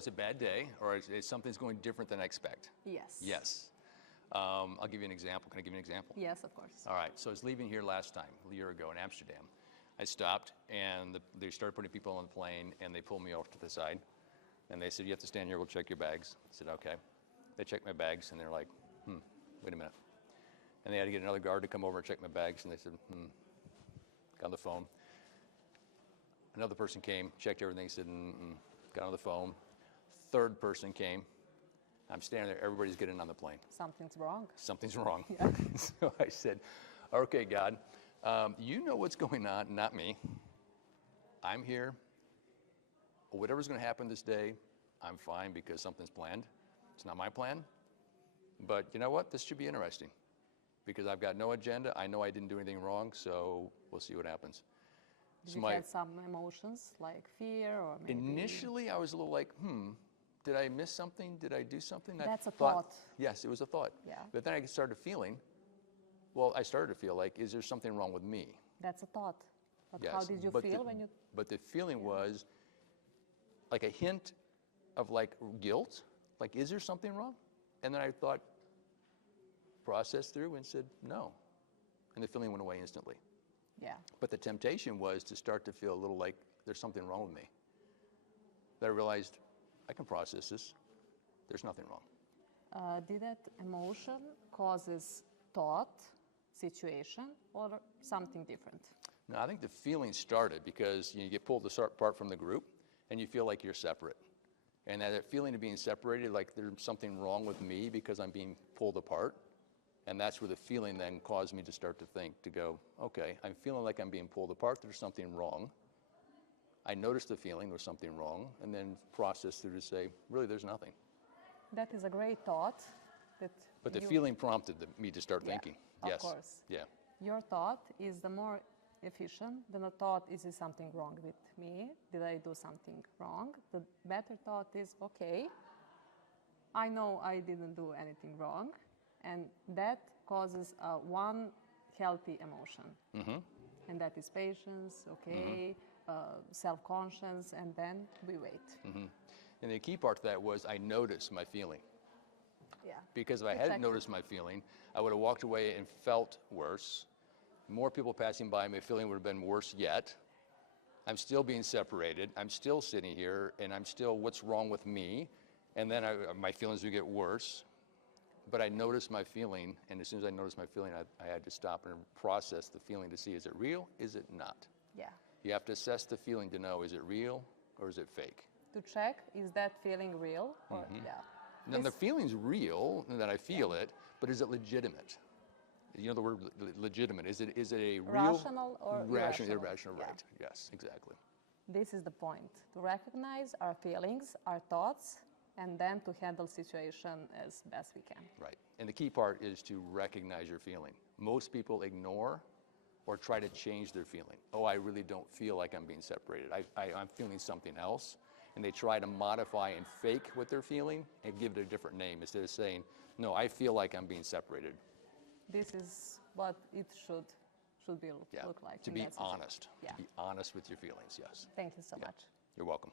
it's a bad day, or something's going different than I expect. Yes. Yes. I'll give you an example. Can I give you an example? Yes, of course. All right. So I was leaving here last time, a year ago in Amsterdam. I stopped, and they started putting people on the plane, and they pulled me off to the side. And they said, you have to stand here, we'll check your bags. I said, okay. They checked my bags, and they're like, wait a minute. And they had to get another guard to come over and check my bags, and they said, got on the phone. Another person came, checked everything, said, got on the phone. Third person came. I'm standing there, everybody's getting on the plane. Something's wrong. Something's wrong. Yeah. So I said, okay, God, you know what's going on, not me. I'm here. Whatever's going to happen this day, I'm fine because something's planned. It's not my plan. But you know what? This should be interesting because I've got no agenda. I know I didn't do anything wrong, so we'll see what happens. Did you get some emotions like fear or maybe? Initially, I was a little like, did I miss something? Did I do something? That's a thought. Yes, it was a thought. Yeah. But then I started feeling, I started to feel like, is there something wrong with me? That's a thought. But Yes. how did you feel when you? But the feeling was like a hint of like guilt. Like, is there something wrong? And then I thought, processed through and said, no. And the feeling went away instantly. Yeah. But the temptation was to start to feel a little like there's something wrong with me. That I realized I can process this. There's nothing wrong. Did that emotion causes thought, situation, or something different? No, I think the feeling started because you get pulled apart from the group and you feel like you're separate. And that feeling of being separated, like there's something wrong with me because I'm being pulled apart. And that's where the feeling then caused me to start to think, to go, okay, I'm feeling like I'm being pulled apart. There's something wrong. I noticed the feeling there was something wrong, and then process through to say, really, there's nothing. That is a great thought. But the feeling prompted me to start thinking. Yes. Of course. Yeah. Your thought is the more efficient than a thought, is there something wrong with me? Did I do something wrong? The better thought is, okay, I know I didn't do anything wrong. And that causes one healthy emotion. And that is patience, okay, self-conscious, and then we wait. And the key part to that was I noticed my feeling. Yeah. Because if I hadn't noticed my feeling, I would have walked away and felt worse. More people passing by, my feeling would have been worse yet. I'm still being separated. I'm still sitting here, and I'm still, what's wrong with me? And then my feelings would get worse. But I noticed my feeling, and as soon as I noticed my feeling, I had to stop and process the feeling to see, is it real? Is it not? Yeah. You have to assess the feeling to know, is it real or is it fake? To check, is that feeling real? Or, yeah. And then the feeling's real, and that I feel it, but is it legitimate? You know the word legitimate. Is it a real? Rational or irrational? irrational, yeah. Right. Yes, exactly. This is the point, to recognize our feelings, our thoughts, and then to handle situation as best we can. Right. And the key part is to recognize your feeling. Most people ignore or try to change their feeling. Oh, I really don't feel like I'm being separated. I'm feeling something else. And they try to modify and fake what they're feeling and give it a different name instead of saying, no, I feel like I'm being separated. This is what it should be look like. To be honest. Yeah. To be honest with your feelings, yes. Thank you so much. You're welcome.